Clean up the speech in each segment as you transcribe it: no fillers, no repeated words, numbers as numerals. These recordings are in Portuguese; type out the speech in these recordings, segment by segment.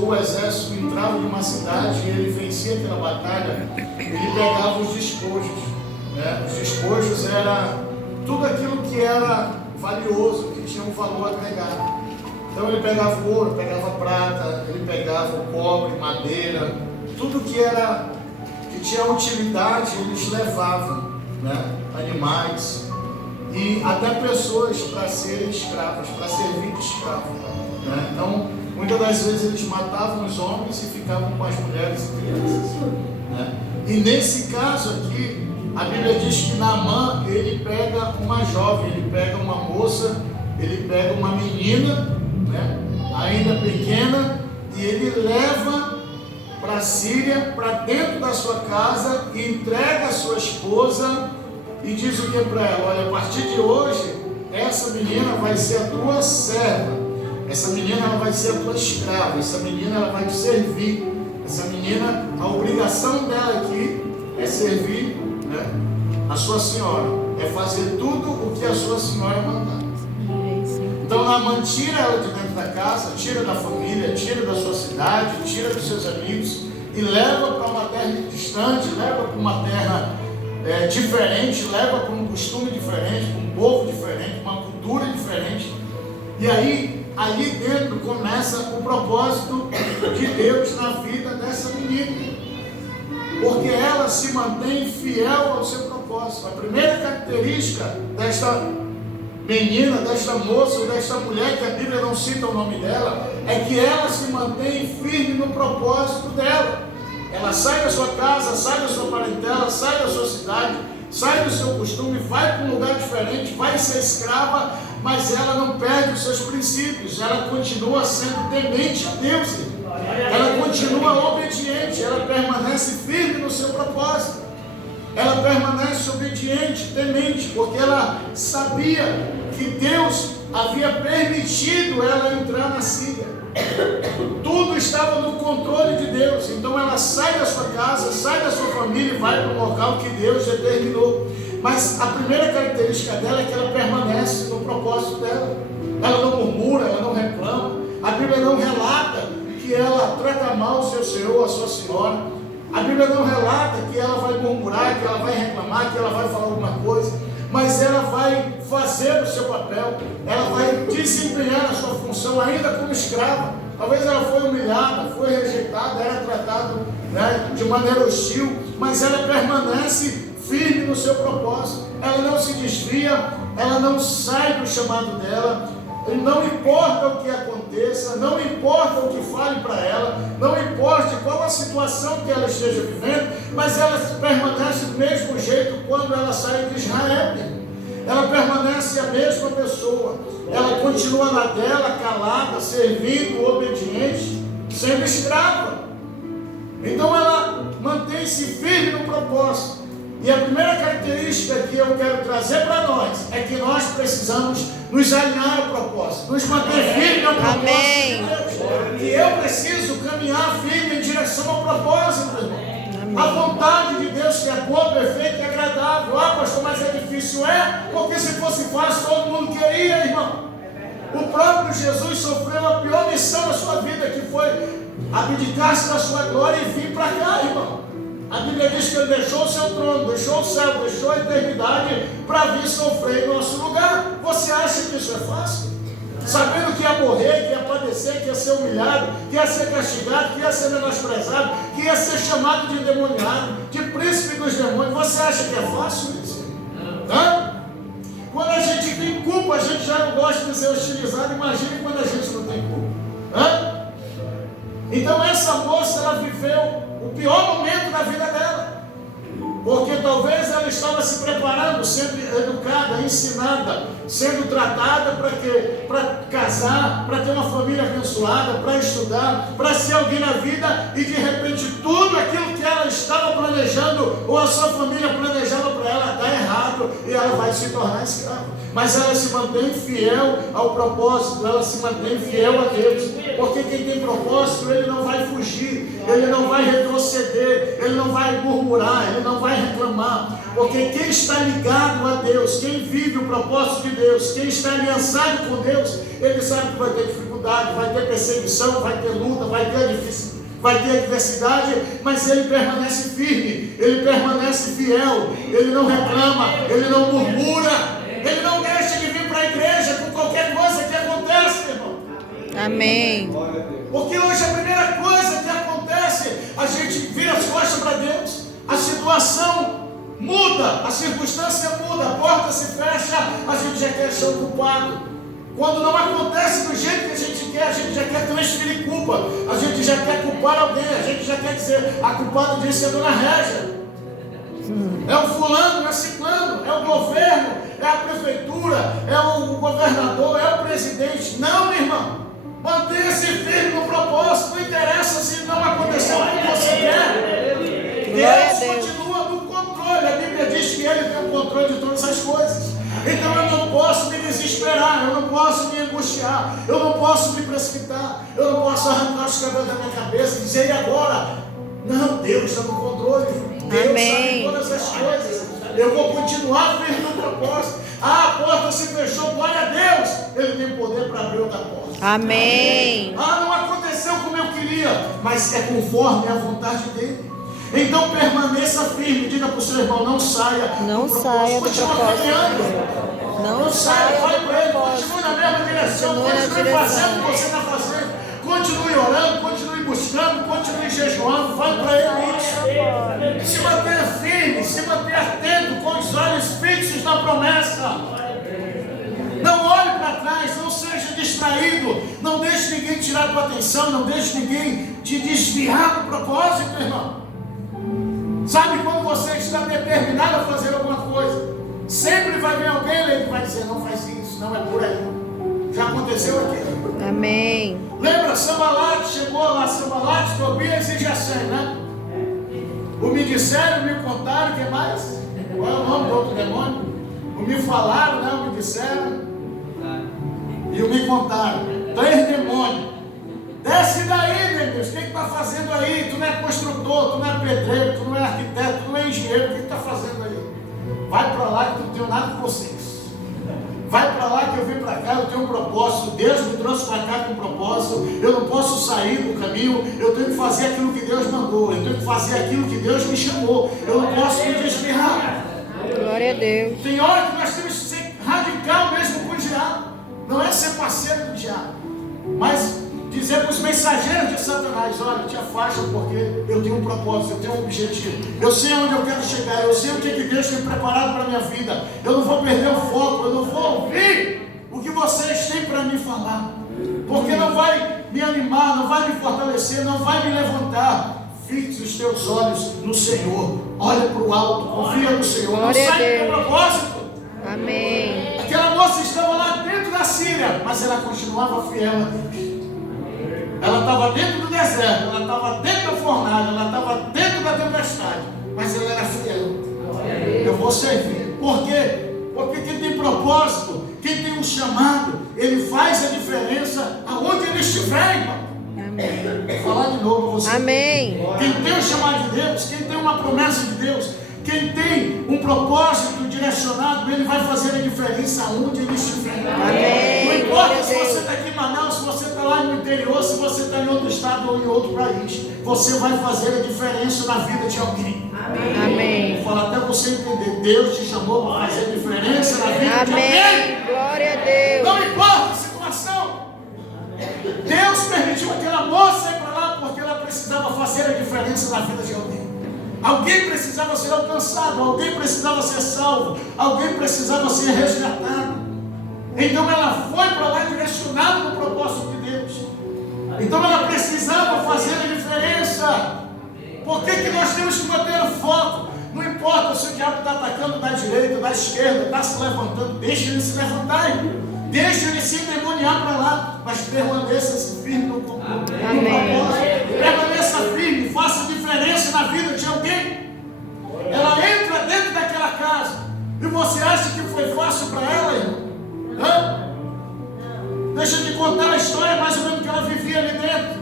ou o exército entrava em uma cidade e ele vencia aquela batalha, ele pegava os despojos, né? Os despojos era tudo aquilo que era valioso, que tinha um valor agregado. Então ele pegava o ouro, pegava a prata, ele pegava o cobre, madeira, tudo que tinha utilidade, eles levavam, né? Animais e até pessoas para serem escravas, para servir de escravo, né? Então, muitas das vezes eles matavam os homens e ficavam com as mulheres e crianças, né? E nesse caso aqui, a Bíblia diz que Naamã, ele pega uma jovem, ele pega uma moça, ele pega uma menina, né, ainda pequena, e ele leva para a Síria, para dentro da sua casa, e entrega a sua esposa, e diz o que para ela? Olha, a partir de hoje, essa menina vai ser a tua serva, essa menina ela vai ser a tua escrava, essa menina ela vai te servir, essa menina, a obrigação dela aqui é servir, né, a sua senhora, é fazer tudo o que a sua senhora mandar. Então Naamã tira ela de dentro da casa, tira da família, tira da sua cidade, tira dos seus amigos e leva para uma terra distante, leva para uma terra diferente, leva para um costume diferente, para um povo diferente, uma cultura diferente. E aí, ali dentro começa o propósito de Deus na vida dessa menina, porque ela se mantém fiel ao seu propósito. A primeira característica desta menina, desta moça, desta mulher, que a Bíblia não cita o nome dela, é que ela se mantém firme no propósito dela. Ela sai da sua casa, sai da sua parentela, sai da sua cidade, sai do seu costume, vai para um lugar diferente, vai ser escrava, mas ela não perde os seus princípios, ela continua sendo temente a Deus, ela continua obediente, ela permanece firme no seu propósito, ela permanece obediente, temente, porque ela sabia que Deus havia permitido ela entrar na Síria. Tudo estava no controle de Deus. Então ela sai da sua casa, sai da sua família e vai para o local que Deus determinou. Mas a primeira característica dela é que ela permanece no propósito dela. Ela não murmura, ela não reclama. A Bíblia não relata que ela trata mal o seu senhor, a sua senhora. A Bíblia não relata que ela vai murmurar, que ela vai reclamar, que ela vai falar alguma coisa, mas ela vai fazer o seu papel, ela vai desempenhar a sua função ainda como escrava. Talvez ela foi humilhada, foi rejeitada, era tratada, né, de maneira hostil, mas ela permanece firme no seu propósito. Ela não se desvia, ela não sai do chamado dela. Não importa o que aconteça, não importa o que fale para ela, não importa qual a situação que ela esteja vivendo, mas ela permanece do mesmo jeito quando ela sai de Israel. Ela permanece a mesma pessoa, ela continua na dela, calada, servindo, obediente, sendo escrava. Então ela mantém-se firme no propósito. E a primeira característica que eu quero trazer para nós é que nós precisamos nos alinhar ao propósito, nos manter firmes ao propósito de Deus. E eu preciso caminhar firme em direção ao propósito, irmão. A vontade de Deus que é boa, perfeita e agradável. Ah, pastor, mas é difícil. Porque se fosse fácil todo mundo queria, irmão. O próprio Jesus sofreu a pior missão da sua vida, que foi abdicar-se da sua glória e vir para cá, irmão. A Bíblia diz que ele deixou o seu trono, deixou o céu, deixou a eternidade para vir sofrer em nosso lugar. Você acha que isso é fácil? Sabendo que ia morrer, que ia padecer, que ia ser humilhado, que ia ser castigado, que ia ser menosprezado, que ia ser chamado de endemoniado, de príncipe dos demônios. Você acha que é fácil isso? Hã? Quando a gente tem culpa, a gente já não gosta de ser hostilizado. Imagine quando a gente não tem culpa. Hã? Então essa moça, ela viveu o pior momento da vida dela, porque talvez ela estava se preparando, sendo educada, ensinada, sendo tratada para quê? Para casar, para ter uma família abençoada, para estudar, para ser alguém na vida, e de repente tudo aquilo que ela estava planejando, ou a sua família planejava para ela, dá errado, e ela vai se tornar escrava. Mas ela se mantém fiel ao propósito, ela se mantém fiel a Deus, porque quem tem propósito, ele não vai fugir, ele não vai retroceder, ele não vai murmurar, ele não vai reclamar, porque quem está ligado a Deus, quem vive o propósito de Deus, quem está aliançado com Deus, ele sabe que vai ter dificuldade. dificuldade, vai ter perseguição, vai ter luta, vai ter adversidade, mas ele permanece firme, ele permanece fiel, ele não reclama, ele não murmura, ele não deixa de vir para a igreja com qualquer coisa que acontece, irmão. Amém. Porque hoje a primeira coisa que acontece, a gente vira as costas para Deus, a situação muda, a circunstância muda, a porta se fecha, a gente já quer ser o culpado. Quando não acontece do jeito que a gente quer, a gente já quer transferir culpa, a gente já quer culpar alguém, a gente já quer dizer, a culpada disso é a dona Régia, é o fulano, é o ciclano, é o governo, é a prefeitura, é o governador, é o presidente. Não, meu irmão, mantenha-se firme no propósito, não interessa se não aconteceu o que você quer. Deus continua no controle, a Bíblia diz que Ele tem o controle de todas as coisas. Então eu não posso me desesperar, eu não posso me angustiar, eu não posso me precipitar, eu não posso arrancar os cabelos da minha cabeça e dizer, e agora? Não, Deus está no controle, Deus sabe todas as coisas, eu vou continuar firme no propósito. Ah, a porta se fechou, glória a Deus, Ele tem poder para abrir outra porta. Amém. Ah, não aconteceu como eu queria, mas é conforme a vontade dEle. Então permaneça firme, diga para o seu irmão, não saia do propósito. Continua caminhando, não saia, fale para ele, continue na mesma direção, continue fazendo o que você está fazendo, continue orando, continue buscando, continue jejuando, fale para ele isso. Se mantenha firme, se mantenha atento, com os olhos fixos na promessa. Não olhe para trás, não seja distraído, não deixe ninguém tirar a tua atenção, não deixe ninguém te desviar do propósito, irmão. Sabe quando você está determinado a fazer alguma coisa, sempre vai vir alguém que vai dizer, não faz isso, não é por aí. Já aconteceu aqui. Amém. Lembra, Sambalat chegou lá, Sambalat, Tobias e Gesem, né? O me disseram, me contaram, o que mais? Qual é o nome do outro demônio? O me falaram, né? O me disseram e o me contaram. 3 demônios. Desce daí, meu Deus, o que está fazendo aí? Tu não é construtor, tu não é pedreiro, tu não é arquiteto, tu não é engenheiro, o que está fazendo aí? Vai para lá que eu não tenho nada com vocês. Vai para lá que eu vim para cá, eu tenho um propósito. Deus me trouxe para cá com um propósito. Eu não posso sair do caminho, eu tenho que fazer aquilo que Deus mandou, eu tenho que fazer aquilo que Deus me chamou. Eu não posso me desviar. Glória a Deus. Tem hora que nós temos que ser radical mesmo com o diabo. Não é ser parceiro do diabo, mas dizer para os mensageiros de Satanás, olha, te afasta porque eu tenho um propósito, eu tenho um objetivo, eu sei onde eu quero chegar, eu sei o que Deus tem preparado para a minha vida, eu não vou perder o foco, eu não vou ouvir o que vocês têm para me falar, porque não vai me animar, não vai me fortalecer, não vai me levantar. Fixe os teus olhos no Senhor, olha para o alto, confia no Senhor, não sai do teu propósito. Amém. Aquela moça estava lá dentro da Síria, mas ela continuava fiel a Deus. Ela estava dentro do deserto, ela estava dentro da fornalha, ela estava dentro da tempestade, mas ela era fiel. Eu vou servir. Por quê? Porque quem tem propósito, quem tem um chamado, ele faz a diferença aonde ele estiver, irmão. Amém. Vou falar de novo você. Amém. Quem tem o chamado de Deus, quem tem uma promessa de Deus, quem tem um propósito direcionado, ele vai fazer a diferença aonde ele estiver. Amém. Não importa se você está aqui em Manaus, se você está lá no interior, se você está em outro estado ou em outro país, você vai fazer a diferença na vida de alguém. Amém. Vou falar até você entender, Deus te chamou para fazer a diferença na vida de Amém. alguém. Glória a Deus. Não importa a situação. Deus permitiu aquela moça ir para lá porque ela precisava fazer a diferença na vida de alguém. Alguém precisava ser alcançado, alguém precisava ser salvo, alguém precisava ser resgatado. Então ela foi para lá direcionada no propósito de Deus. Então ela precisava fazer a diferença. Por que nós temos que manter o foco? Não importa se o diabo está atacando da direita, da esquerda, está se levantando, deixa ele se levantar, deixa ele se endemoniar para lá, mas permaneça firme no propósito. Permaneça firme, faça diferença na vida de alguém. Ela entra dentro daquela casa e você acha que foi fácil para ela, irmão? Deixa eu te contar a história mais ou menos que ela vivia ali dentro.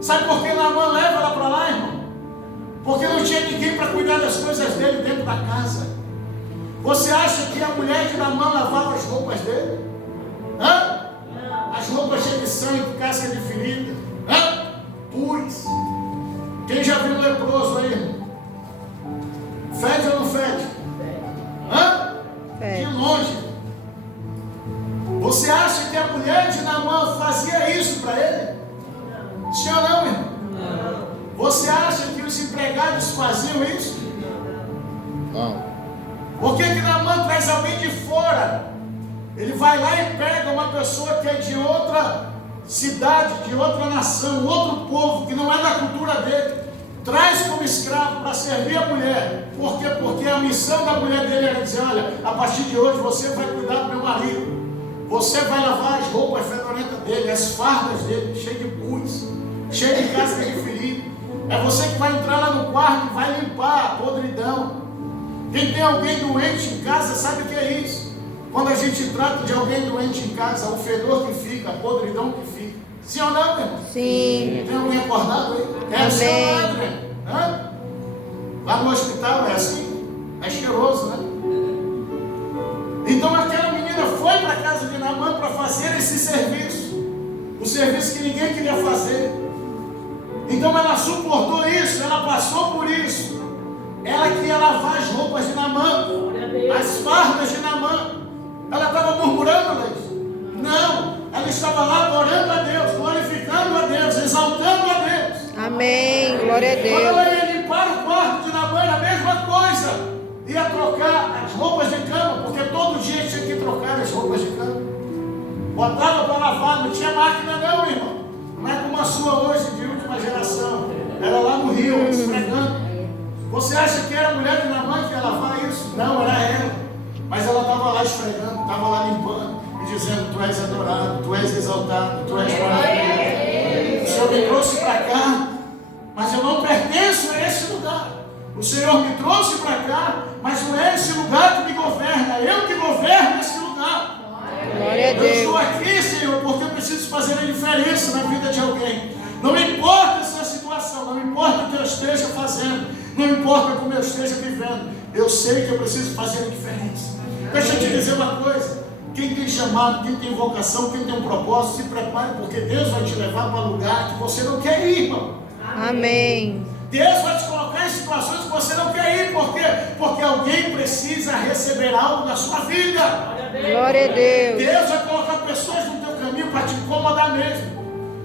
Sabe por que Naamã leva ela para lá, irmão? Porque não tinha ninguém para cuidar das coisas dele dentro da casa. Você acha que a mulher de Naamã lavava as roupas dele? As as roupas cheias de sangue, casca de ferida, pus. Quem já viu um leproso aí? Fede ou não fede? De longe. Você acha que a mulher de Naamã fazia isso para ele? Sim ou não, irmão? Não. Você acha que os empregados faziam isso? Não. Por que Naamã traz alguém de fora? Ele vai lá e pega uma pessoa que é de outra cidade, de outra nação, outro povo, que não é da cultura dele, traz como escravo para servir a mulher. Por quê? Porque a missão da mulher dele era dizer: olha, a partir de hoje você vai cuidar do meu marido, você vai lavar as roupas fedorentas dele, as fardas dele, cheias de pus, cheias de casca de ferido. É você que vai entrar lá no quarto e vai limpar a podridão. Quem tem alguém doente em casa sabe o que é isso. Quando a gente trata de alguém doente em casa, o fedor que fica, a podridão que fica. Sim ou não, meu irmão? Sim. Tem alguém acordado aí? É assim ou não, meu irmão? Lá no hospital é assim. É cheiroso, né? Então aquela menina foi para a casa de Naamã para fazer esse serviço. O serviço que ninguém queria fazer. Então ela suportou isso, ela passou por isso. Ela queria lavar as roupas de Naamã, as fardas de Naamã. Ela estava murmurando, Leite? Não, ela estava lá adorando a Deus, glorificando a Deus, exaltando a Deus. Amém, glória a Deus. Quando ela ia limpar o quarto de Naamã, era a mesma coisa. Ia trocar as roupas de cama, porque todo dia tinha que trocar as roupas de cama. Botava para lavar, não tinha máquina não, irmão. Não é como a sua hoje, de última geração. Era lá no rio, esfregando. Você acha que era a mulher de Naamã que ia lavar isso? Não, era ela. Mas ela estava lá esfregando, estava lá limpando e dizendo: tu és adorado, tu és exaltado, tu és maravilhoso. O Senhor me trouxe para cá, mas eu não pertenço a esse lugar. O Senhor me trouxe para cá, mas não é esse lugar que me governa, é eu que governo esse lugar. Glória a Deus. Eu estou aqui, Senhor, porque eu preciso fazer a diferença na vida de alguém. Não importa essa situação, não importa o que eu esteja fazendo, não importa como eu esteja vivendo, eu sei que eu preciso fazer a diferença. Deixa eu te dizer uma coisa: quem tem chamado, quem tem vocação, quem tem um propósito, se prepare, porque Deus vai te levar para um lugar que você não quer ir, irmão. Amém. Deus vai te colocar em situações que você não quer ir. Por quê? Porque alguém precisa receber algo na sua vida. Glória a Deus. Deus vai colocar pessoas no teu caminho para te incomodar mesmo.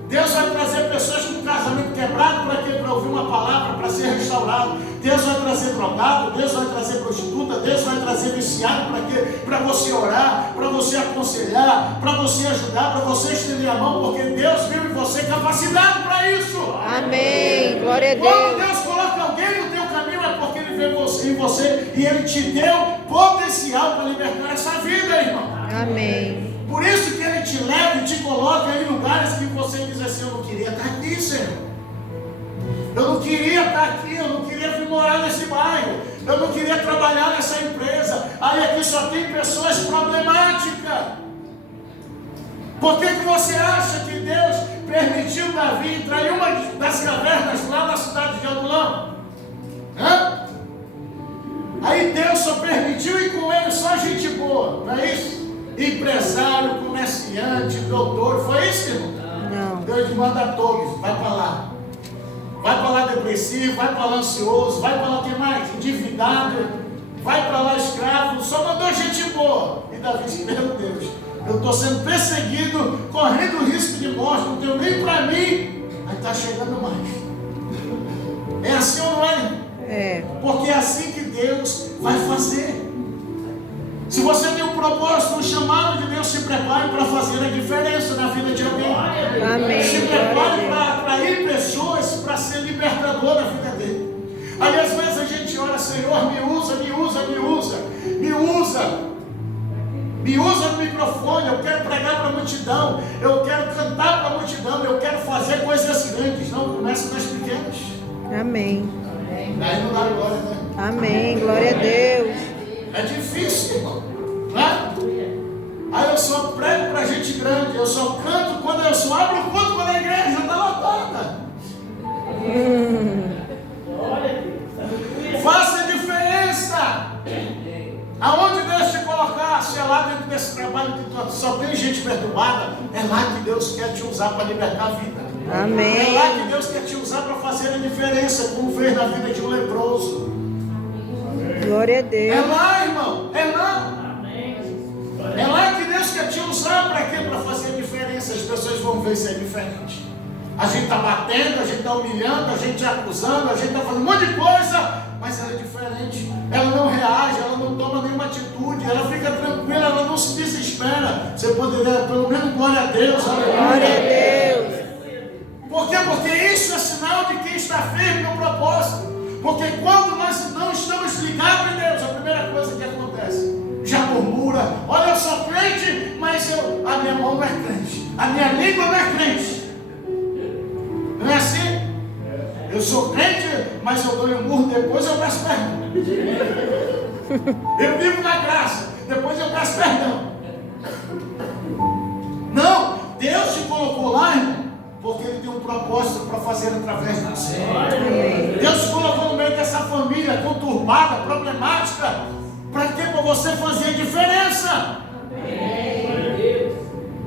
Deus vai trazer pessoas com um casamento quebrado para quê? Para ouvir uma palavra, para ser restaurado. Deus vai trazer drogado, Deus vai trazer prostituta, Deus vai trazer viciado para quê? Para você orar, para você aconselhar, para você ajudar, para você estender a mão, porque Deus viu em você capacidade para isso. Amém. Glória a Deus. Quando Deus coloca alguém no teu caminho, é porque Ele vê em você e Ele te deu potencial para libertar essa vida, irmão. Amém. Por isso que Ele te leva e te coloca em lugares que você diz assim: eu não queria estar aqui, Senhor. Eu não queria estar aqui, eu não queria vir morar nesse bairro, eu não queria trabalhar nessa empresa. Aí aqui só tem pessoas problemáticas. Por que você acha que Deus permitiu Davi entrar em uma das cavernas lá na cidade de Adulão? Aí Deus só permitiu ir com ele só gente boa, não é isso? Empresário, comerciante, doutor, foi isso, irmão? Não. Deus manda a todos, vai para lá. Vai para lá depressivo, vai para lá ansioso, vai para lá o que mais? Endividado, vai para lá escravo, só mandou gente boa. E Davi disse: meu Deus, eu estou sendo perseguido, correndo risco de morte, não tenho nem para mim. Aí está chegando mais. É assim ou não é? É. Porque é assim que Deus vai fazer. Se você tem um propósito, um chamado de Deus, se prepare para fazer a diferença na vida de alguém. Amém. Se prepare para atrair pessoas para ser libertador na vida dele. Aí às vezes a gente ora: Senhor, me usa, me usa, me usa, me usa. Me usa no microfone, eu quero pregar para a multidão, eu quero cantar para a multidão, eu quero fazer coisas grandes. Não, começa nas pequenas. Amém. Aí não dá glória, né? Amém, glória a Deus. É difícil, irmão, né? Aí eu só prego para gente grande, eu só canto quando eu só abro o culto quando a igreja está lotada. Faça diferença. Aonde Deus te colocar, se é lá dentro desse trabalho que só tem gente perturbada, É lá que Deus quer te usar para libertar a vida. Amém. É lá que Deus quer te usar para fazer a diferença, como fez na vida de um leproso. Glória a É Deus. lá, irmão. É lá. É lá que Deus quer te usar para quê? Para fazer a diferença. As pessoas vão ver se é diferente. A gente está batendo, a gente está humilhando, a gente está acusando, a gente está fazendo um monte de coisa, mas ela é diferente. Ela não reage, ela não toma nenhuma atitude, ela fica tranquila, ela não se desespera. Você poderia, pelo menos, glória a Deus. Glória a Deus. Por quê? Porque isso é sinal de quem está firme no propósito. Porque quando nós não estamos ligados em Deus, a primeira coisa que acontece, já murmura: olha, eu sou crente, mas a minha mão não é crente, a minha língua não é crente. Não é assim? Eu sou crente, mas eu dou um murro, depois eu peço perdão. Eu vivo na graça, depois eu peço perdão. Não, Deus te colocou lá, irmão, porque Ele tem um propósito para fazer através de você. Deus te colocou no meio dessa família conturbada, problemática, para quê? Para você fazer diferença.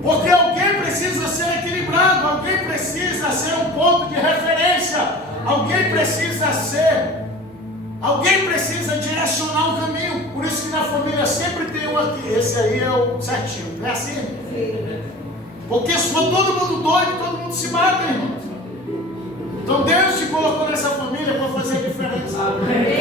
Porque alguém precisa ser equilibrado, alguém precisa ser um ponto de referência, alguém precisa direcionar o caminho. Por isso que na família sempre tem um aqui, esse aí é o certinho, não é assim? Porque se for todo mundo doido, todo mundo se mata, irmão. Então Deus te colocou nessa família para fazer a diferença.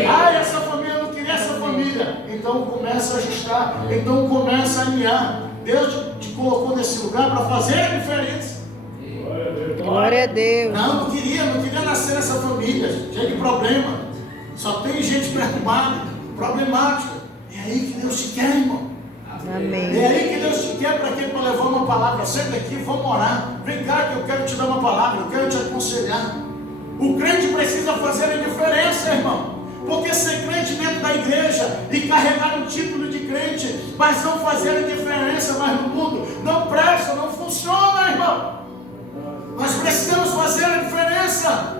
Ah, essa família não queria essa família. Então começa a ajustar, então começa a alinhar. Deus te colocou nesse lugar para fazer a diferença. Glória a Deus. Não queria nascer nessa família, cheia de problema. Só tem gente perturbada, problemática. É aí que Deus te quer, irmão. Amém. É aí que Deus te quer para quê? Para levar uma palavra. Senta aqui, vamos orar. Vem cá que eu quero te dar uma palavra, eu quero te aconselhar. O crente precisa fazer a diferença, irmão. Porque ser crente dentro da igreja e carregar um título de crente, mas não fazer a diferença mais no mundo, não presta, não funciona, irmão. Nós precisamos fazer a diferença.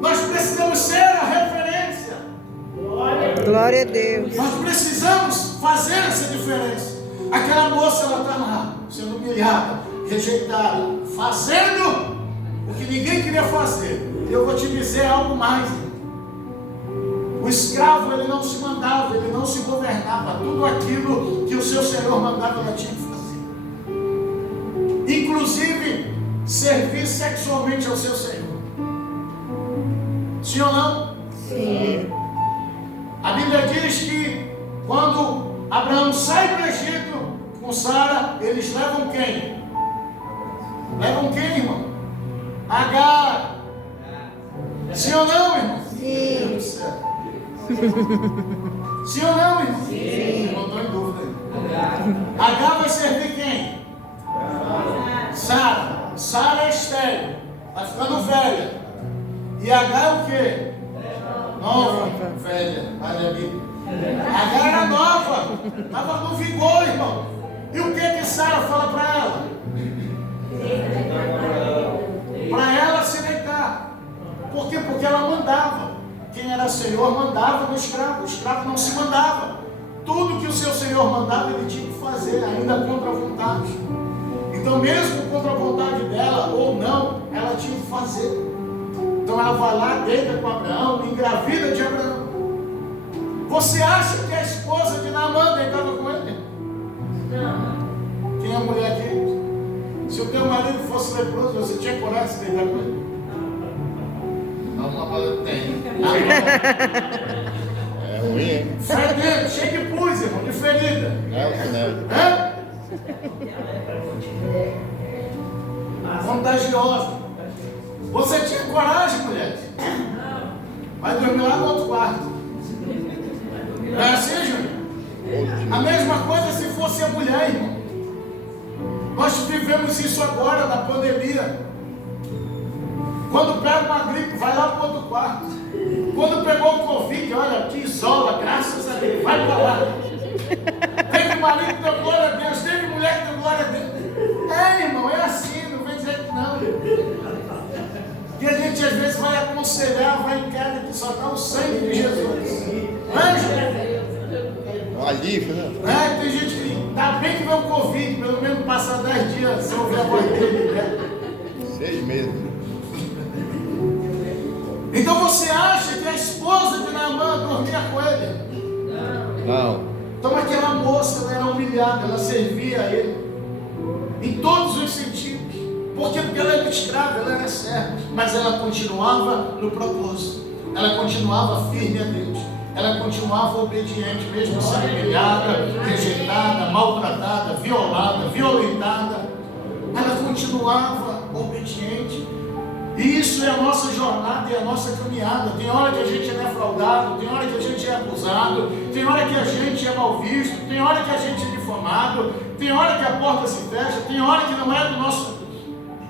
Nós precisamos ser a referência. Glória a Deus. Nós precisamos fazer essa diferença. Aquela moça, ela está lá, sendo humilhada, rejeitada, fazendo o que ninguém queria fazer. Eu vou te dizer algo mais. O escravo, ele não se mandava, ele não se governava. Tudo aquilo que o seu Senhor mandava, ela tinha que fazer. Inclusive, servir sexualmente ao seu Senhor. Sim ou não? Sim. A Bíblia diz que quando Abraão sai do Egito com Sara, eles levam quem? Levam quem, irmão? Agar. Sim ou não, irmão? Sim. Meu Deus do céu. Sim ou não, irmão? Sim. Não estou em dúvida. Agar vai servir quem? Sara. Sara é estéril. Está ficando velha. E Agar é o quê? Nova. Velha. Olha a Bíblia. Agar era nova. Estava no vigor, irmão. E o que Sara fala para ela? Para ela se deitar. Por quê? Porque ela mandava. Quem era Senhor mandava no escravo. O escravo não se mandava. Tudo que o seu Senhor mandava, ele tinha que fazer, ainda contra a vontade. Então, mesmo contra a vontade dela ou não, ela tinha que fazer. Então, ela vai lá, deita com Abraão, engravida de Abraão. Você acha que a esposa de Naamã deitava com ele? Não. Quem é a mulher aqui? Se o teu marido fosse leproso, você tinha coragem de se deitar com ele? Não, eu tenho. É ruim, hein? Fedendo, cheio de pus, irmão, de ferida. Hã? Contagiosa. Você tinha coragem, mulher? Vai dormir lá no outro quarto. Não é assim, Júnior? A mesma coisa se fosse a mulher, irmão. Nós vivemos isso agora, na pandemia. Quando pega uma gripe, vai lá para o outro quarto. Quando pegou o Covid, olha, te isola, graças a Deus, vai para lá. Teve marido que deu glória a Deus, teve mulher que deu glória a Deus. É, irmão, é assim, não vem dizer que não. E a gente às vezes vai aconselhar, vai em queda, que só dá o sangue de Jesus. Não é, gente? É um alívio, né? Tem gente que Ainda bem que veio o Covid, pelo menos passar 10 dias sem ouvir a voz dele, né? 6 meses. Então você acha que a esposa de Naamã dormia com ele? Não. Então aquela moça, ela era humilhada, ela servia a ele em todos os sentidos. Por quê? Porque ela era escrava, ela era serva, mas ela continuava no propósito, ela continuava firme a Deus, ela continuava obediente, mesmo sendo humilhada, rejeitada, maltratada, violada, violentada, ela continuava obediente. E isso é a nossa jornada e a nossa caminhada. Tem hora que a gente é defraudado, tem hora que a gente é acusado, tem hora que a gente é mal visto, tem hora que a gente é difamado, tem hora que a porta se fecha, tem hora que não é do nosso,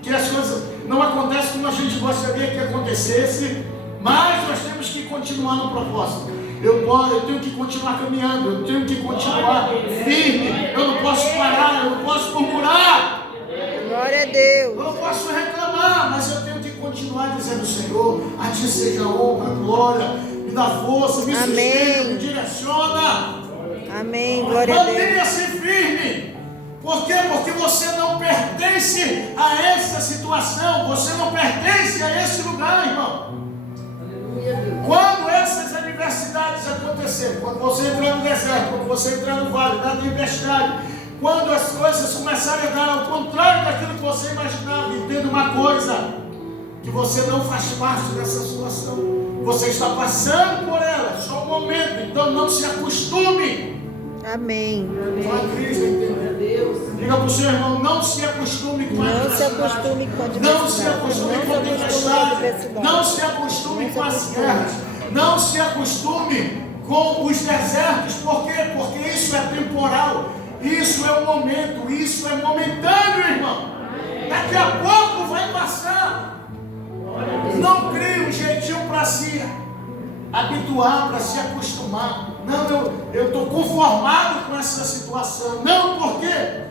que as coisas não acontecem como a gente gostaria que acontecesse, mas nós temos que continuar no propósito. Eu tenho que continuar caminhando, eu tenho que continuar firme, eu não posso parar, eu não posso murmurar. Glória a Deus. Eu não posso reclamar, mas eu tenho que continuar dizendo: Senhor, a Ti seja a honra, a glória, me dá força, me sustenta, me direciona. Amém, glória a Deus. Mantenha-se firme. Por quê? Porque você não pertence a essa situação, você não pertence a esse lugar, irmão. Quando essas adversidades acontecerem, quando você entrar no deserto, quando você entrar no vale da tempestade, quando as coisas começarem a dar ao contrário daquilo que você imaginava, entenda uma coisa: que você não faz parte dessa situação, você está passando por ela, é só um momento, então não se acostume. Amém. Fala, Cristo, entendeu? Diga para o seu irmão: não se acostume com a adversidade, não se acostume com a não se acostume com a tempestade, não se acostume com as guerras, não se acostume com os desertos. Por quê? Porque isso é temporal. Isso é um momento, isso é momentâneo, irmão. Daqui a pouco vai passar. Não crie um jeitinho para se habituar, para se acostumar. Não, eu estou conformado com essa situação. Não, por quê?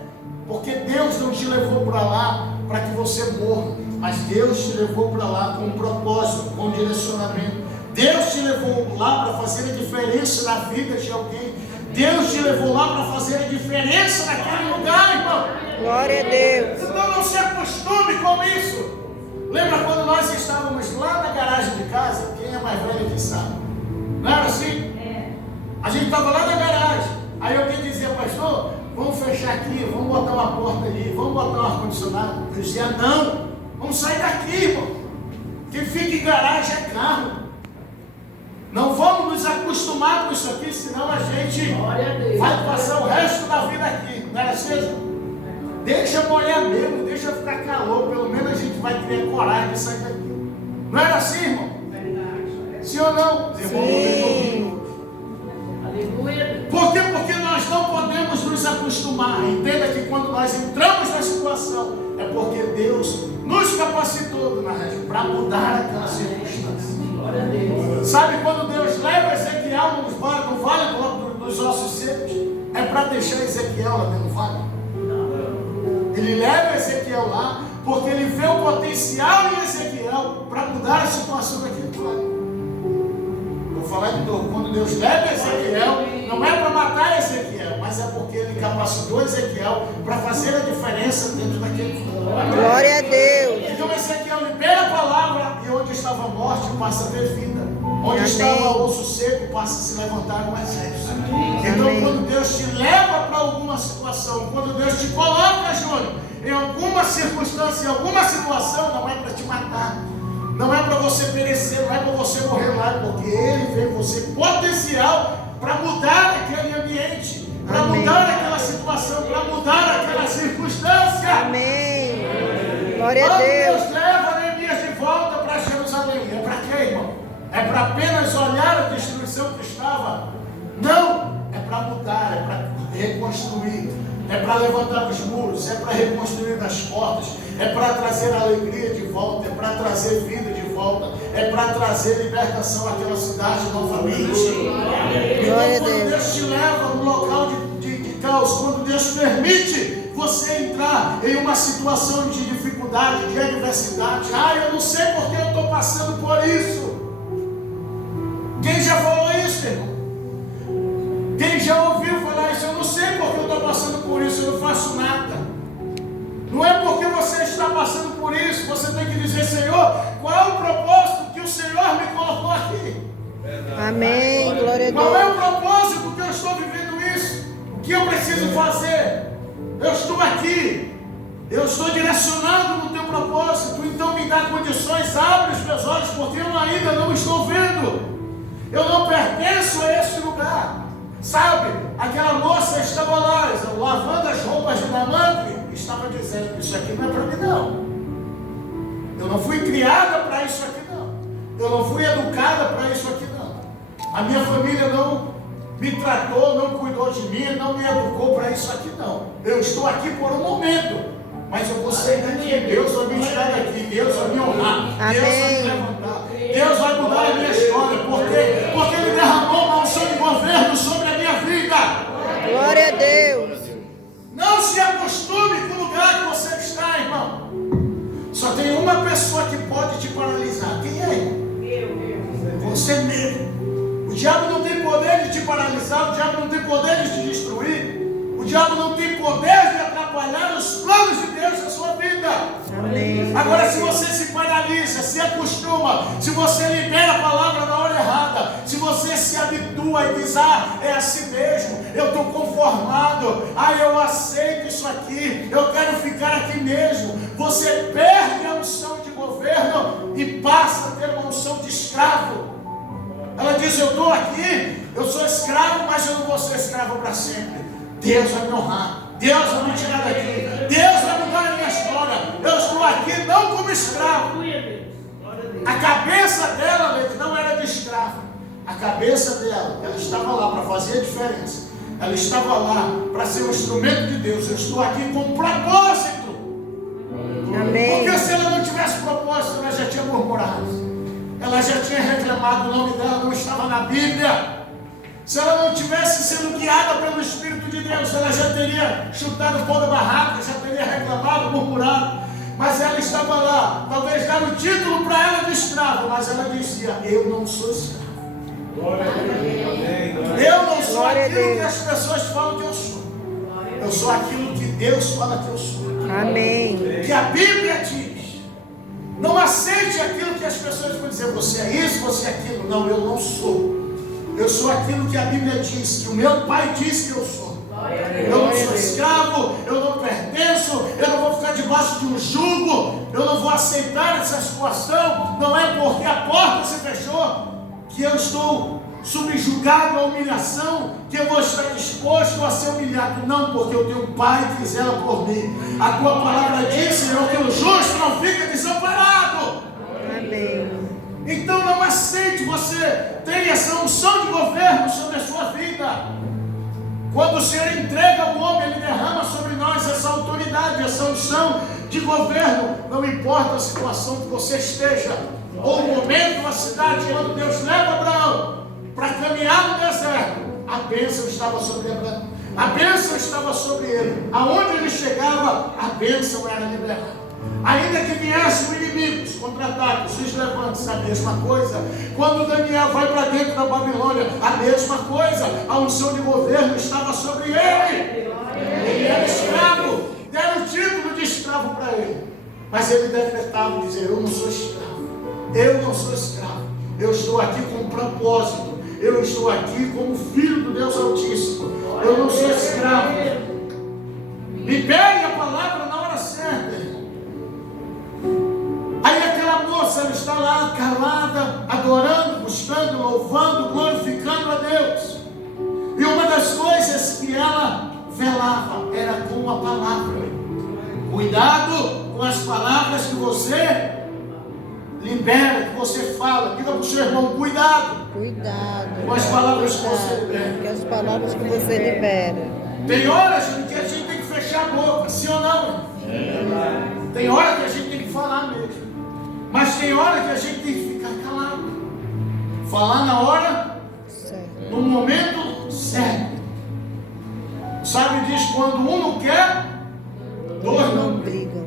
Porque Deus não te levou para lá para que você morra, mas Deus te levou para lá com um propósito, com um direcionamento. Deus te levou lá para fazer a diferença na vida de alguém. Deus te levou lá para fazer a diferença naquele lugar, irmão. Glória a Deus. Então não se acostume com isso. Lembra quando nós estávamos lá na garagem de casa? Quem é mais velho que sabe? Não era assim? A gente estava lá na garagem. Aí alguém dizia: pastor, vamos fechar aqui, vamos botar uma porta ali, vamos botar um ar-condicionado. Eu dizia: não, vamos sair daqui, irmão. Quem fica em garagem é carro. Não vamos nos acostumar com isso aqui, senão a gente vai passar o resto da vida aqui. Não é assim? Deixa molhar mesmo, deixa ficar calor, pelo menos a gente vai ter coragem de sair daqui. Não era assim, irmão? Sim ou não? Sim. Por quê? Porque nós não podemos nos acostumar. Entenda que quando nós entramos na situação, é porque Deus nos capacitou para mudar aquela circunstância. Sabe quando Deus leva Ezequiel no vale dos ossos secos? É para deixar Ezequiel lá dentro do vale. Ele leva Ezequiel lá porque ele vê o potencial em Ezequiel para mudar a situação daquele vale. Vou falar de novo: quando Deus leva Ezequiel, não é para matar Ezequiel, mas é porque ele capacitou Ezequiel para fazer a diferença dentro daquele vale. Glória a Deus. Então Ezequiel libera a palavra, e onde estava a morte passa a ter vida. Onde estava o osso seco passa a se levantar o exército. Então quando Deus te leva para alguma situação, quando Deus te coloca, Júnior, em alguma circunstância, em alguma situação, não é para te matar, não é para você perecer, não é para você morrer lá, porque Ele vê em você potencial para mudar aquele ambiente, para mudar aquela situação, para mudar aquela circunstância. Amém. Glória a Quando Deus. Deus leva Neemias de volta para Jerusalém, é para quê, irmão? É para apenas olhar a destruição que estava? Não, é para mudar, é para reconstruir, é para levantar os muros, é para reconstruir as portas, é para trazer a alegria de volta, é para trazer vida de volta, é para trazer libertação àquela cidade novamente. Então, quando Deus te leva no local de caos, quando Deus permite você entrar em uma situação de dificuldade, de adversidade, eu não sei porque eu estou passando por isso. Quem já falou isso, irmão? Quem já ouviu falar isso? Eu não sei porque eu estou passando por por isso, eu não faço nada. Não é porque você está passando por isso, você tem que dizer: Senhor, qual é o propósito que o Senhor me colocou aqui? Amém. Glória a Qual é o Deus. propósito que eu estou vivendo isso? O que eu preciso fazer? Eu estou aqui. Eu estou direcionado no teu propósito. Então me dá condições, abre os meus olhos, porque eu ainda não estou vendo. Eu não pertenço a esse lugar. Sabe, aquela moça estava lá, lavando as roupas de Naamã, estava dizendo: isso aqui não é para mim não. Eu não fui criada para isso aqui não. Eu não fui educada para isso aqui não. A minha família não me tratou, não cuidou de mim, não me educou para isso aqui não. Eu estou aqui por um momento, mas eu vou sair daqui. Deus vai me tirar daqui, Deus vai me honrar, Amém. Deus vai me levantar, Deus vai mudar a minha história, porque Ele derramou uma unção de governo sobre a minha vida. Glória a Deus. Não se acostume com o lugar que você está, irmão. Só tem uma pessoa que pode te paralisar. Quem é? Você mesmo. O diabo não tem poder de te paralisar, o diabo não tem poder de te destruir, o diabo não tem poder de atrapalhar os planos de Deus na sua vida. Amém. Agora, se você se paralisa, se acostuma, se você libera a palavra na hora errada, se você se habitua e diz: é assim mesmo, eu estou conformado, eu aceito isso aqui, eu quero ficar aqui mesmo, você perde a unção de governo e passa a ter uma unção de escravo. Ela diz: eu estou aqui, eu sou escravo, mas eu não vou ser escravo para sempre. Deus vai me honrar, Deus vai me tirar daqui, Deus vai mudar a minha história. Eu estou aqui não como escravo. A cabeça dela, Leite, não era de escravo. A cabeça dela, ela estava lá para fazer a diferença. Ela estava lá para ser um instrumento de Deus. Eu estou aqui com propósito. Amém. Porque se ela não tivesse propósito, ela já tinha murmurado. Ela já tinha reclamado, o nome dela não estava na Bíblia. Se ela não tivesse sendo guiada pelo Espírito de Deus, ela já teria chutado o pau da barraca, já teria reclamado, murmurado. Mas ela estava lá, talvez dar o título para ela de escravo, mas ela dizia: eu não sou escravo. Eu não sou aquilo que as pessoas falam que eu sou. Eu sou aquilo que Deus fala que eu sou. Amém. Que a Bíblia diz. Não aceite aquilo que as pessoas vão dizer: você é isso, você é aquilo. Não, eu não sou. Eu sou aquilo que a Bíblia diz, que o meu Pai diz que eu sou. Eu não sou escravo, eu não pertenço, eu não vou ficar debaixo de um jugo, eu não vou aceitar essa situação. Não é porque a porta se fechou que eu estou subjugado à humilhação, que eu vou estar disposto a ser humilhado. Não, porque eu tenho um Pai que zela por mim. A tua palavra diz, Senhor, que o justo não fica desamparado. Amém. Então não aceite, você tem essa unção de governo sobre a sua vida. Quando o Senhor entrega ao homem, Ele derrama sobre nós essa autoridade, essa unção de governo. Não importa a situação que você esteja, ou o momento, a cidade, quando Deus leva Abraão para caminhar no deserto, a bênção estava sobre Abraão, a bênção estava sobre ele. Aonde ele chegava, a bênção era liberada. Ainda que viessem inimigos, contra-ataques, os levantes, a mesma coisa. Quando Daniel vai para dentro da Babilônia, a mesma coisa. A unção de governo estava sobre ele. Ele era escravo, deram o título de escravo para ele. Mas ele decretava, dizer: eu não sou escravo. Eu não sou escravo. Eu estou aqui com um propósito. Eu estou aqui como filho do Deus Altíssimo. Eu não sou escravo. Libere a palavra na hora certa. Aí aquela moça, ela está lá calada, adorando, buscando, louvando, glorificando a Deus. E uma das coisas que ela velava era com a palavra. Cuidado com as palavras que você libera, que você fala. Diga para o seu irmão: cuidado. Cuidado. Com as palavras que você libera. Com as palavras que você libera. Tem horas em que a gente tem que fechar a boca, sim ou não? Tem hora que a gente tem que falar mesmo. Mas tem hora que a gente tem que ficar calado. Falar na hora, Certo. no momento certo. Sabe, diz: quando um não quer, dois não brigam.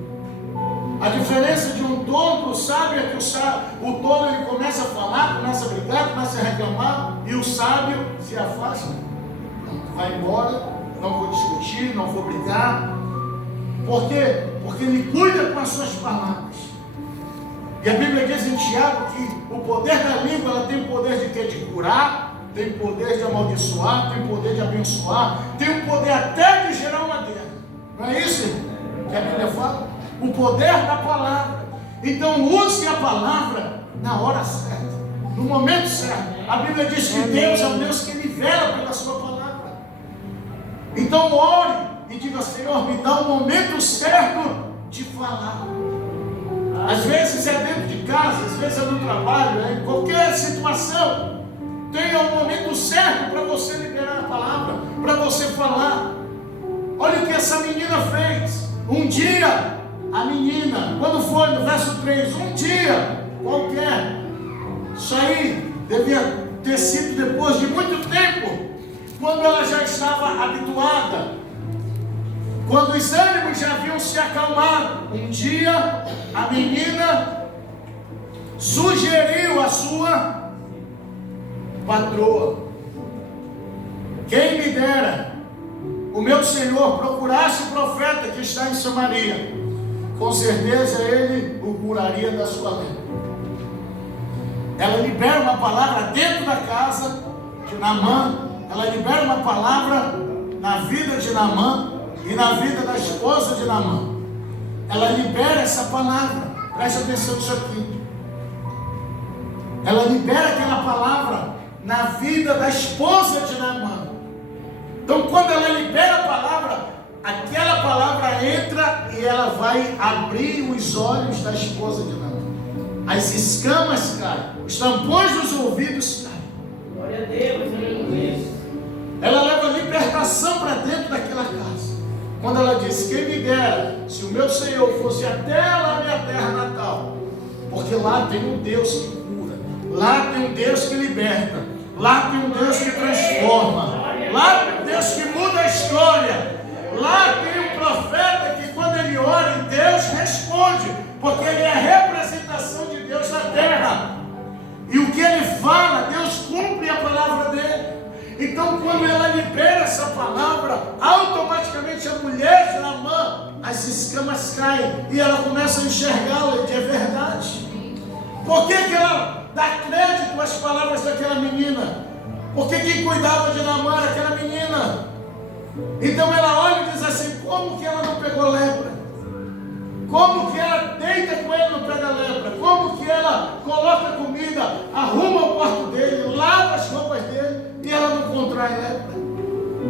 A diferença de um tolo para o sábio é que o tolo ele começa a falar, começa a brigar, começa a reclamar, e o sábio se afasta, vai embora, não vou discutir, não vou brigar. Por quê? Porque Ele cuida com as suas palavras. E a Bíblia diz em Tiago que o poder da língua, ela tem o poder de quê? De curar, tem o poder de amaldiçoar, tem o poder de abençoar, tem o poder até de gerar uma guerra. Não é isso que a Bíblia fala? O poder da palavra. Então use a palavra na hora certa, no momento certo. A Bíblia diz que Deus é um Deus que Ele vela pela sua palavra. Então ore e diga: Senhor, me dá o momento certo de falar. Às vezes é dentro de casa, às vezes é no trabalho, é em qualquer situação. Tenha o momento certo para você liberar a palavra, para você falar. Olha o que essa menina fez. Um dia, a menina, quando foi no verso 3, um dia qualquer, isso aí devia ter sido depois de muito tempo, quando ela já estava habituada, quando os ânimos já haviam se acalmado. Um dia, a menina sugeriu a sua patroa: quem me dera o meu senhor procurasse o profeta que está em Samaria, com certeza ele o curaria da sua lepra. Ela libera uma palavra dentro da casa de Naamã, ela libera uma palavra na vida de Naamã e na vida da esposa de Naamã. Ela libera essa palavra, preste atenção nisso aqui. Ela libera aquela palavra na vida da esposa de Naamã. Então, quando ela libera a palavra, aquela palavra entra e ela vai abrir os olhos da esposa de Naamã. As escamas caem, os tampões dos ouvidos caem. Glória a Deus. Ela leva libertação para dentro daquela casa. Quando ela diz: quem me dera se o meu Senhor fosse até lá minha terra natal, porque lá tem um Deus que cura, lá tem um Deus que liberta, lá tem um Deus que transforma, lá tem um Deus que muda a história, lá tem um profeta que quando ele ora, Deus responde, porque ele é a representação de Deus na terra, e o que ele fala, Deus cumpre a palavra dele. Então, quando ela libera essa palavra, automaticamente a mulher de Naamã, as escamas caem e ela começa a enxergá-la de verdade. Por que ela dá crédito às palavras daquela menina? Porque quem cuidava de Naamã era aquela menina. Então ela olha e diz assim: como que ela não pegou lepra? Como que ela deita com ele e não pega lepra? Como que ela coloca comida, arruma o quarto dele, lava as roupas dele e ela não contrai lepra?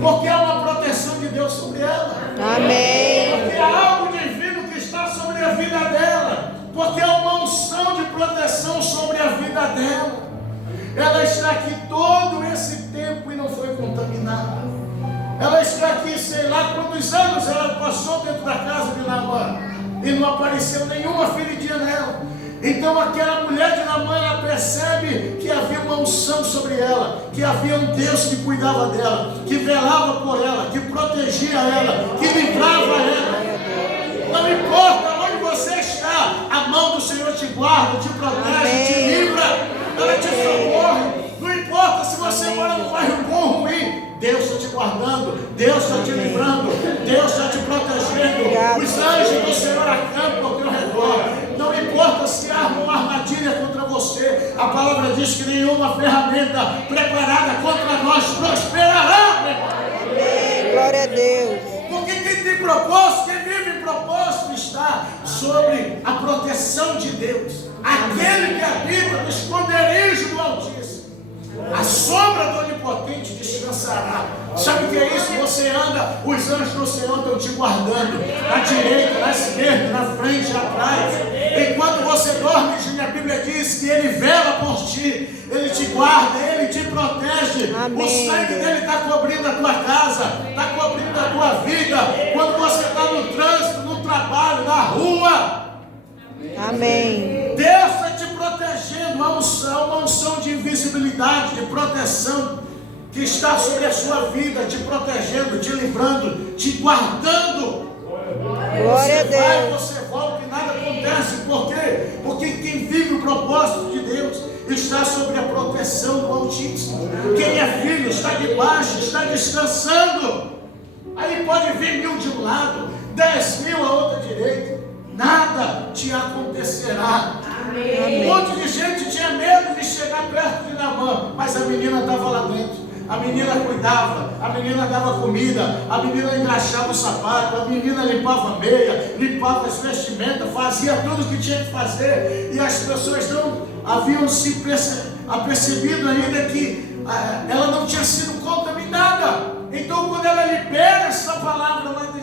Porque há uma proteção de Deus sobre ela. Amém. Porque há algo divino que está sobre a vida dela. Porque há uma unção de proteção sobre a vida dela. Ela está aqui todo esse tempo e não foi contaminada. Ela está aqui, sei lá quantos anos ela passou dentro da casa de Naamã e não apareceu nenhuma feridinha nela. Então aquela mulher de Naamã, ela percebe que havia uma unção sobre ela, que havia um Deus que cuidava dela, que velava por ela, que protegia ela, que livrava ela. Não importa onde você está, a mão do Senhor te guarda, te protege, te livra, ela te socorre. Não importa se você mora num bairro bom ou ruim, Deus está te guardando, Deus está te livrando, Deus está te protegendo. Os anjos do Senhor acampam ao teu redor. Não importa se arma uma armadilha contra você, a palavra diz que nenhuma ferramenta preparada contra nós prosperará, meu irmão. Glória a Deus. Porque quem tem propósito, quem vive em propósito, está sobre a proteção de Deus. Aquele que habita no esconderijo do Altíssimo, a sombra do Onipotente descansará. Sabe o que é isso? Você anda, os anjos do Senhor estão te guardando, à direita, na esquerda, na frente, atrás. Enquanto você dorme, a Bíblia diz que Ele vela por ti, Ele te guarda, Ele te protege. Amém. O sangue dele está cobrindo a tua casa, está cobrindo a tua vida. Quando você está no trânsito, no trabalho, na rua, Amém. Deus está te protegendo. Uma unção de invisibilidade, de proteção, que está sobre a sua vida, te protegendo, te livrando, te guardando. Glória a Você vai, Deus. você volta e nada acontece. Por quê? Porque quem vive o propósito de Deus está sobre a proteção do Altíssimo. Quem é filho está debaixo, está descansando. Aí pode vir 1000 de um lado, 10.000 a outra direita, nada te acontecerá. Amém. Um monte de gente tinha medo de chegar perto de Naamã, mas a menina estava lá dentro. A menina cuidava, a menina dava comida, a menina engraxava o sapato, a menina limpava a meia, limpava as vestimentas, fazia tudo o que tinha que fazer. E as pessoas não haviam se apercebido ainda que ela não tinha sido contaminada. Então quando ela libera essa palavra lá dentro,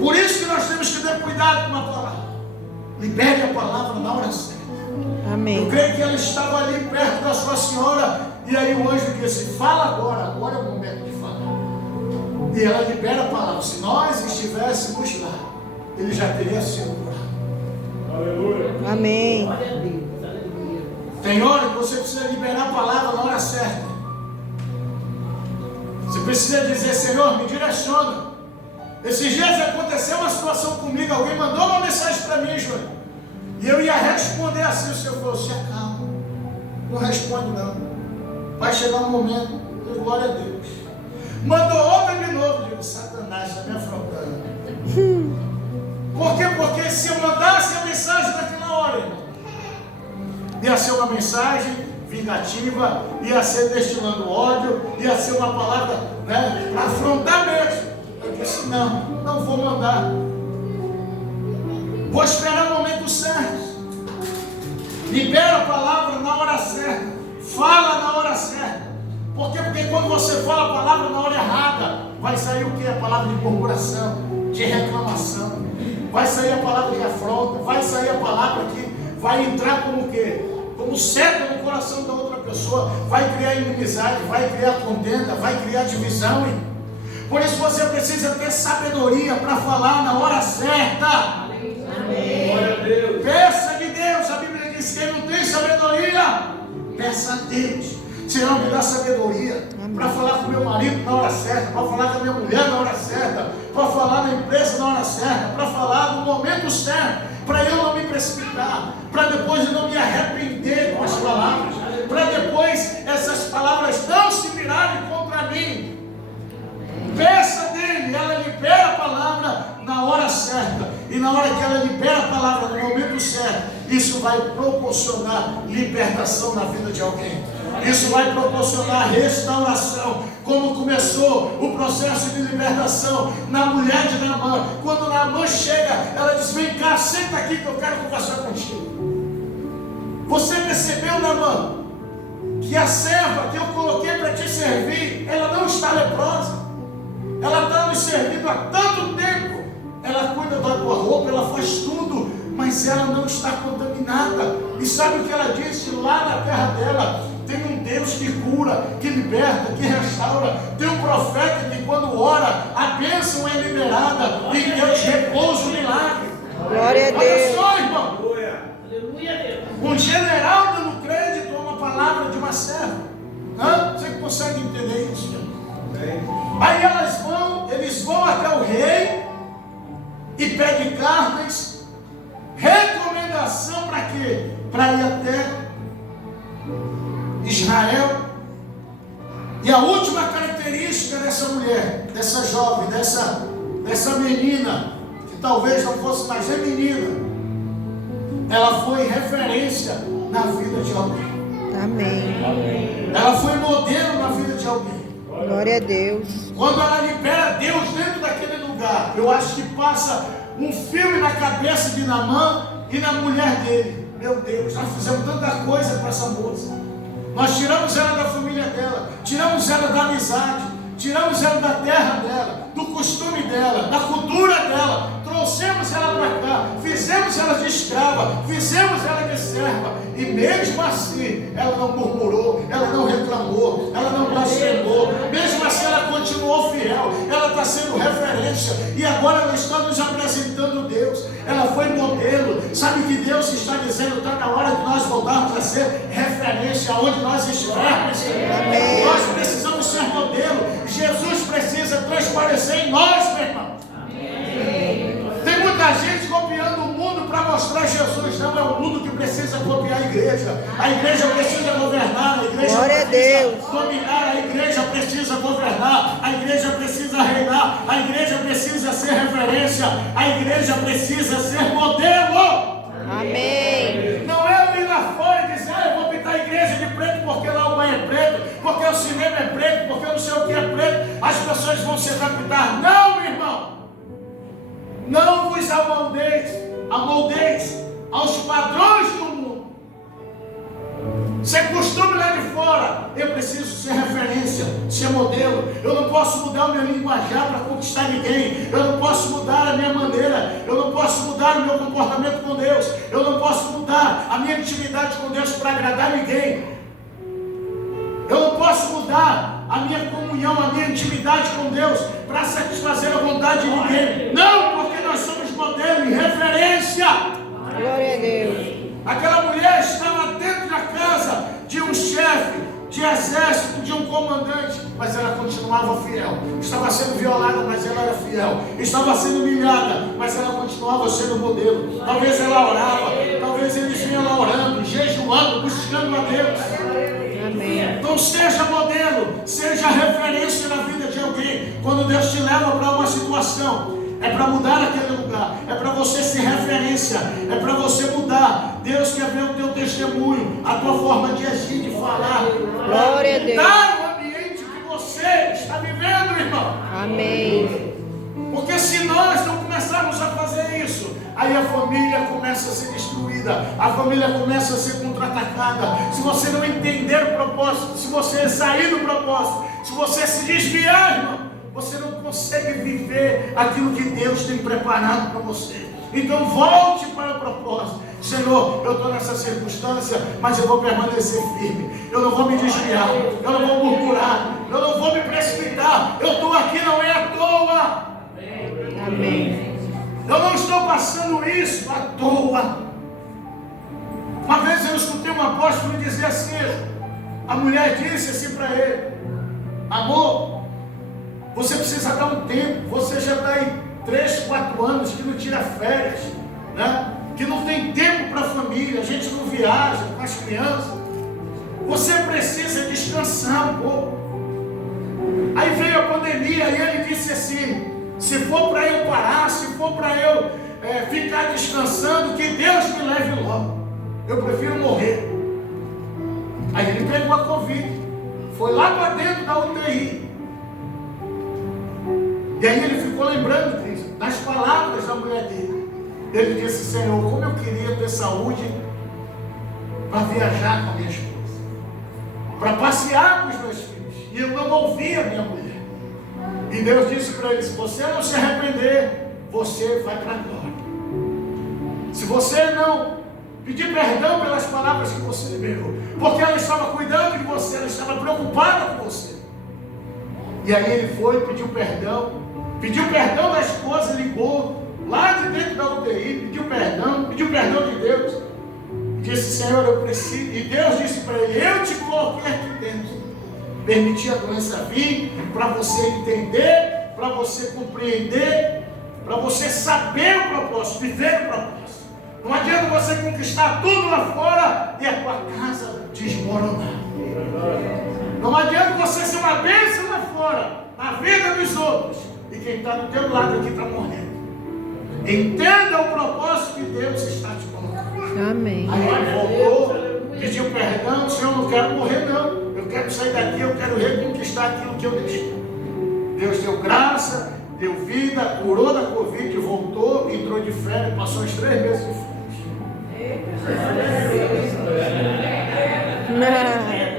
por isso que nós temos que ter cuidado com a palavra. Libere a palavra na hora certa. Amém. Eu creio que ela estava ali perto da sua senhora. E aí o anjo disse: fala agora é o momento de falar. E ela libera a palavra. Se nós estivéssemos lá, ele já teria sido curado. Aleluia. Amém. Glória a Deus. Aleluia. Tem hora que você precisa liberar a palavra na hora certa. Você precisa dizer: Senhor, me direciona. Esses dias aconteceu uma situação comigo. Alguém mandou uma mensagem para mim, Júnior. E eu ia responder assim. O Senhor falou: se acalma, não responde não. Vai chegar um momento, e glória a Deus. Mandou outra de novo. Eu digo: Satanás está me afrontando. Por quê? Porque se eu mandasse a mensagem naquela hora, irmão, ia ser uma mensagem vingativa, ia ser destilando ódio, ia ser uma palavra, para afrontar mesmo. Eu disse: não vou mandar. Vou esperar o momento certo. Libera a palavra na hora certa. Fala na hora certa. Por quê? Porque quando você fala a palavra na hora errada, vai sair o que? A palavra de murmuração, de reclamação. Vai sair a palavra de afronta. Vai sair a palavra que vai entrar como o quê? Como seta no coração da outra pessoa. Vai criar inimizade, vai criar contenda, vai criar divisão. Hein? Por isso você precisa ter sabedoria para falar na hora certa. Amém. Glória a Deus. Peça de Deus. A Bíblia diz que quem não tem sabedoria, peça a Deus. Senhor, me dá sabedoria para falar com meu marido na hora certa, para falar com a minha mulher na hora certa, para falar na empresa na hora certa, para falar no momento certo, para eu não me precipitar, para depois eu não me arrepender com as palavras, para depois essas palavras não se virarem contra mim. Peça dele, ela libera a palavra na hora certa, e na hora que ela libera a palavra no momento certo, isso vai proporcionar libertação na vida de alguém. Isso vai proporcionar restauração, como começou o processo de libertação na mulher de Naamã. Quando Naamã chega, ela diz: vem cá, senta aqui que eu quero conversar contigo. Você percebeu, Naamã, que a serva que eu coloquei para te servir, ela não está leprosa. Ela está nos servindo há tanto tempo. Ela cuida da tua roupa, ela faz tudo, mas ela não está contaminada. E sabe o que ela disse? Lá na terra dela tem um Deus que cura, que liberta, que restaura. Tem um profeta que quando ora, a bênção é liberada e Deus repousa o milagre. Glória a Olha Deus. só, irmão. Aleluia. Aleluia, Deus. Um general dando crédito a uma palavra de uma serva. Você consegue entender isso? Aí eles vão até o rei e pedem cartas, recomendação para quê? Para ir até Israel. E a última característica dessa mulher, dessa jovem, dessa menina, que talvez não fosse mais a menina, ela foi referência na vida de alguém. Amém. Ela foi modelo na vida de alguém. Glória a Deus. Quando ela libera Deus dentro daquele lugar, eu acho que passa um filme na cabeça de Naamã e na mulher dele. Meu Deus, nós fizemos tanta coisa para essa moça. Nós tiramos ela da família dela, tiramos ela da amizade, tiramos ela da terra dela, do costume dela, da cultura dela, trouxemos ela para cá, fizemos ela de escrava, fizemos ela de serva, e mesmo assim ela não murmurou, ela não reclamou, ela não blasfemou, mesmo assim ela continuou fiel, ela está sendo referência, e agora ela está nos apresentando Deus, ela foi modelo. Sabe o que Deus está dizendo? Está na hora de nós voltarmos a ser referência aonde nós estivermos. Amém. Nós precisamos ser modelo. Jesus precisa transparecer em nós, meu irmão. Amém. Tem muita gente copiando o mundo para mostrar Jesus. Não é o mundo que precisa copiar a igreja. A igreja precisa governar, a igreja Glória a precisa Deus. dominar, a igreja precisa precisa governar, a igreja precisa reinar, a igreja precisa ser referência, a igreja precisa ser modelo. Amém. Não é eu ir lá fora e dizer, eu vou pintar a igreja de preto porque lá o banho é preto, porque o cinema é preto, porque eu não sei o que é preto, as pessoas vão se adaptar. Não, meu irmão. Não vos amoldeis aos padrões do mundo. Se é costume lá de fora, eu preciso ser referência, ser modelo. Eu não posso mudar o meu linguajar para conquistar ninguém. Eu não posso mudar a minha maneira. Eu não posso mudar o meu comportamento com Deus. Eu não posso mudar a minha intimidade com Deus para agradar ninguém. Eu não posso mudar a minha comunhão, a minha intimidade com Deus para satisfazer a vontade de ninguém. Não, porque nós somos modelo e referência. Glória a Deus. Aquela mulher estava dentro da casa de um chefe de exército, de um comandante, mas ela continuava fiel. Estava sendo violada, mas ela era fiel. Estava sendo humilhada, mas ela continuava sendo modelo. Talvez ela orava, talvez eles vinham lá orando, jejuando, buscando a Deus. Amém. Então seja modelo, seja referência na vida de alguém. Quando Deus te leva para uma situação, é para mudar aquele lugar, é para você ser referência, é para você mudar. Deus quer ver o teu testemunho, a tua forma de agir, de falar. Glória a Deus. Mudar o ambiente que você está vivendo, irmão. Amém. Porque se nós não começarmos a fazer isso, aí a família começa a ser destruída, a família começa a ser contra-atacada. Se você não entender o propósito, se você sair do propósito, se você se desviar, irmão, você não consegue viver aquilo que Deus tem preparado para você. Então volte para o propósito. Senhor, eu estou nessa circunstância, mas eu vou permanecer firme. Eu não vou me desviar, eu não vou murmurar, eu não vou me precipitar. Eu estou aqui, não é à toa. Amém. Eu não estou passando isso à toa. Uma vez eu escutei um apóstolo dizer assim, a mulher disse assim para ele, amor, você precisa dar um tempo, você já está em 3, 4 anos que não tira férias, né? Que não tem tempo para a família, a gente não viaja com as crianças. Você precisa descansar um pouco. Aí veio a pandemia e ele disse assim, se for para eu parar, se for para eu ficar descansando, que Deus me leve logo. Eu prefiro morrer. Aí ele pegou a Covid, foi lá para dentro da UTI. E aí ele ficou lembrando, Cristo, das palavras da mulher dele. Ele disse, Senhor, como eu queria ter saúde para viajar com a minha esposa, para passear com os meus filhos. E eu não ouvia a minha mulher. E Deus disse para ele, se você não se arrepender, você vai para a glória. Se você não pedir perdão pelas palavras que você liberou, porque ela estava cuidando de você, ela estava preocupada com você. E aí ele foi, pediu perdão da esposa, ligou lá de dentro da UTI, pediu perdão de Deus, e disse, Senhor, eu preciso, e Deus disse para ele, eu te coloquei aqui dentro, permiti a doença vir, para você entender, para você compreender, para você saber o propósito, viver o propósito. Não adianta você conquistar tudo lá fora e a tua casa desmoronar. Não adianta você ser uma bênção lá fora, na vida dos outros, e quem está do teu lado aqui está morrendo. Entenda o propósito que Deus está te colocando. Amém. Aí ele voltou, pediu perdão, Senhor, eu não quero morrer não. Eu quero sair daqui, eu quero reconquistar aquilo que eu deixei. Deus deu graça, deu vida, curou da Covid, voltou, entrou de férias, passou uns 3 meses de férias.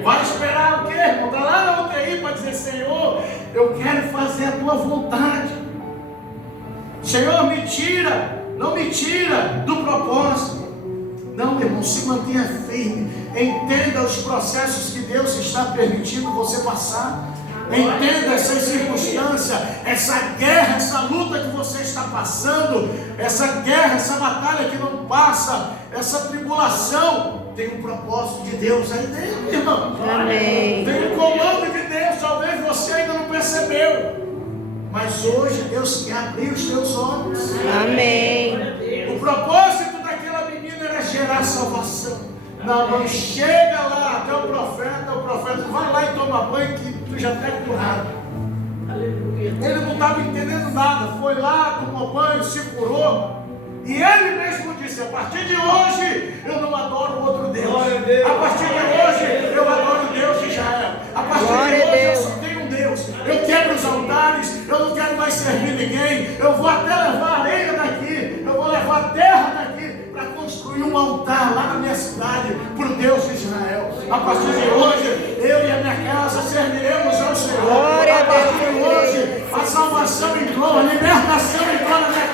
Vai esperar o quê, irmão? Está lá na UTI para dizer, Senhor, eu quero fazer a tua vontade. Senhor, não me tira do propósito. Não, irmão, se mantenha firme. Entenda os processos que Deus está permitindo você passar. Entenda essa circunstância, essa guerra, essa luta que você está passando, essa guerra, essa batalha que não passa, essa tribulação. Tem um propósito de Deus aí dentro, irmão. Amém. Tem um comando de Deus, talvez você ainda não percebeu. Mas hoje Deus quer abrir os teus olhos. Amém. O propósito daquela menina era gerar salvação. Não chega lá até o profeta vai lá e toma banho, que tu já está curado. Aleluia. Ele não estava entendendo nada, foi lá, tomou banho, se curou. E ele mesmo disse: a partir de hoje eu não adoro outro Deus. A partir de hoje eu adoro o Deus de Israel. A partir de hoje eu só tenho um Deus. Eu quebro os altares, eu não quero mais servir ninguém. Eu vou até levar areia daqui, eu vou levar terra daqui para construir um altar lá na minha cidade para o Deus de Israel. A partir de hoje eu e a minha casa serviremos ao Senhor. Glória a A partir Deus. de hoje a salvação entrou, a libertação entrou na minha